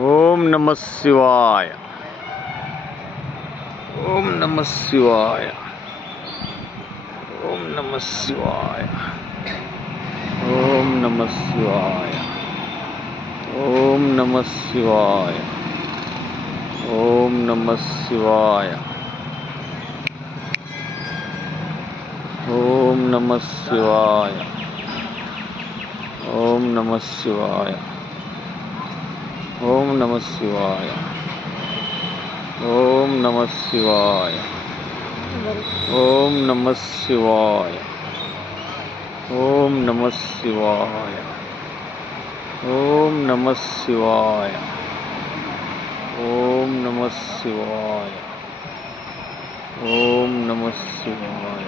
ఓం నమః శివాయ. ఓం నమః శివాయ. ఓం నమః శివాయ. ఓం నమః శివాయ. ఓం నమః శివాయ. ఓం నమః శివాయ. ఓం నమః శివాయ. ఓం నమః శివాయ. ఓం నమః శివాయ. ఓం నమః శివాయ. ఓం నమః శివాయ. ఓం నమః శివాయ. ఓం నమః శివాయ. ఓం నమః శివాయ. ఓం నమః శివాయ.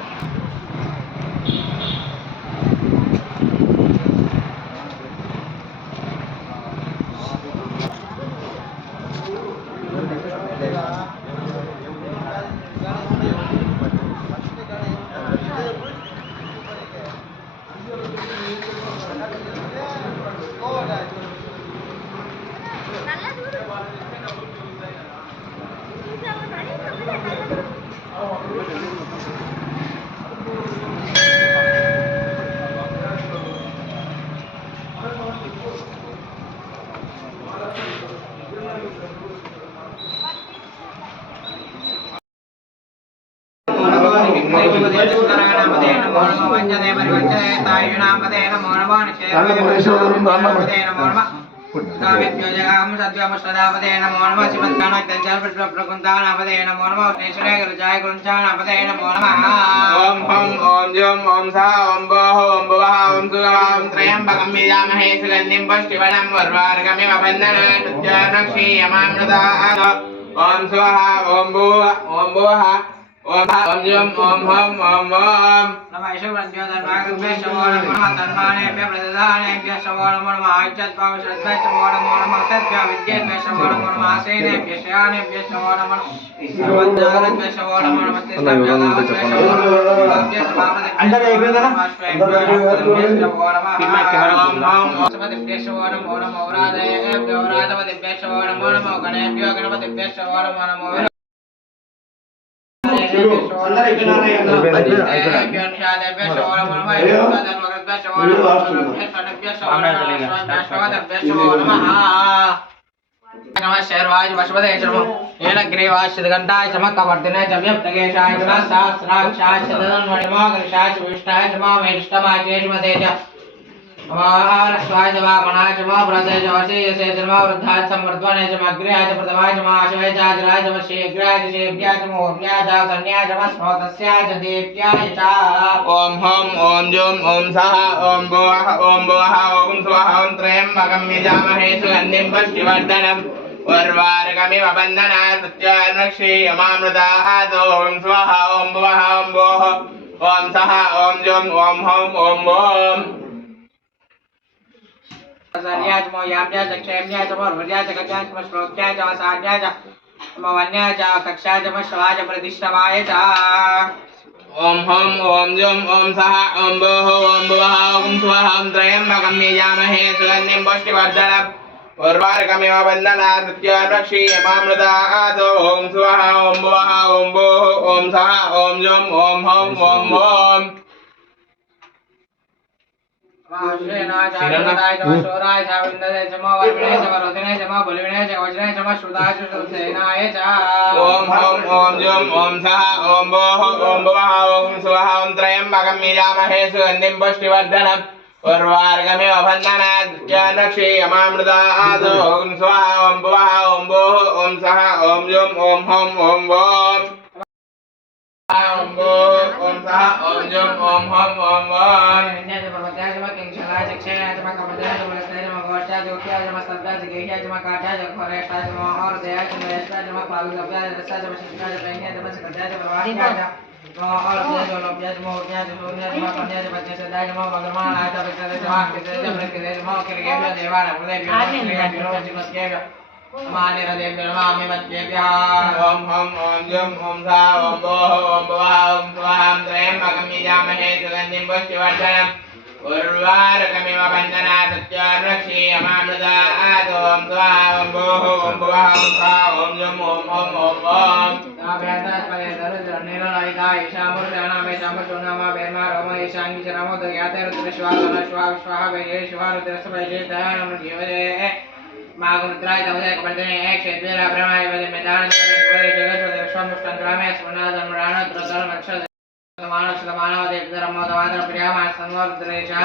ओम यम ओम हम ओम ओम नमः शिवाय धर्माग्रभ्य शवो नमः तन्मानेभ्य प्रददानेभ्य शवो नमः आज्ञत् पावश्रद्धय शवो नमः सत्य विद्येभ्य शवो नमः आसेनेभ्य शयानेभ्य शवो नमः सर्वज्ञानेभ्य शवो नमः मस्तिष्कभ्य शवो नमः अंदर एक ना शवो नमः समदिभ्य शवो नमः औरादयेभ्य औरादवदिभ्य शवो नमः गणेभ्यो गणपतिभ्य शवो नमः ओम हम ओम जुम ओम सह ओम भुवः ओम स्वः ओम त्र्यंबकं यजामहे सुगन्धिं पुष्टिवर्धनम् उर्वारुकमिव बन्धनात् मृत्युर्मुक्षीयमामृतात् ओम स्वः ओम भुवः ओम भोः ओम सह ओम जुम ओम हम ओम ओम सर्याच मो याम्याच क्षेम्याच मोर्वर्याच गजाच श्लोक्याच साध्याच मवन्याच कक्षाच श्वाच प्रतिष्ठमाय च ओम हम ओम जुम ओम सह ओम भोः ओम भुवः ओम स्वः ओम त्र्यंबकं यजामहे सुगन्धिं पुष्टिवर्धनम् उर्वारुकमिव बन्धनात् मृत्युर्मुक्षीयमामृतात् ओम स्वः ओम भुवः ओम भोः ओम सह ओम जुम ओम हम ओम ओम ओम हम ओम जुम ओम सह ओम भोः ओम भुवः ओम स्वः ओम त्र्यंबकं यजामहे सुगन्धिं पुष्टिवर्धनम् उर्वारुकमिव बन्धनात् मृत्युर्मुक्षीयमामृतात् ओम स्वः ओम भुवः ओम भोः ओम सह ओम जुम ओम हम ओम ओम ओम भोः ओम सह ओम जुम ओम हम ओम ओम ओम हम ओम जुम ओम सह ओम भोः ओम भुवः ओम स्वः ओम त्र्यंबकं यजामहे सुगन्धिं पुष्टिवर्धनम् उर्वारुकमिव बन्धना सत्यारक्षे अमामृतात् ॐ स्वाहा ॐ भूः ॐ भुवः ॐ स्वः ॐ यं ॐ ॐ ॐ ॐ ताभ्यात्मने दरुद्रनिरलयिता ईशामूर्धनामे चामृतोनामा भेर्मा रोम ईशाङ्गी च नमो दयाते रुद्रश्वासना श्वाः स्वाहा वैये शिवा रुद्रस्वैये दयानं जीवये मागुद्राय तमसे कपर्दने क्षेत्रेरा ब्रह्माय वदे मेदान वदे जगत् विश्वमुष्टं ग्रामे स्मरणादनुराण द्रतरम अक्षर मानस मानव देवधर्म मोदवादर प्रियमान संवर्धनेशा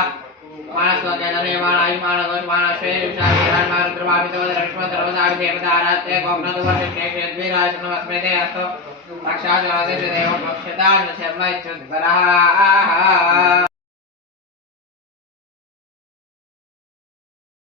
मानस वदने मानाय मानव मानस श्रेय विशाल विराट मारुद्र भावितोदर विश्वधर्म सावि देवता आराध्य गोपनाथ वर्ष क्षेत्रेद्विराज नमस्मेते अस्तु साक्षात् देव पक्षता शर्मा इच्छुद्वरः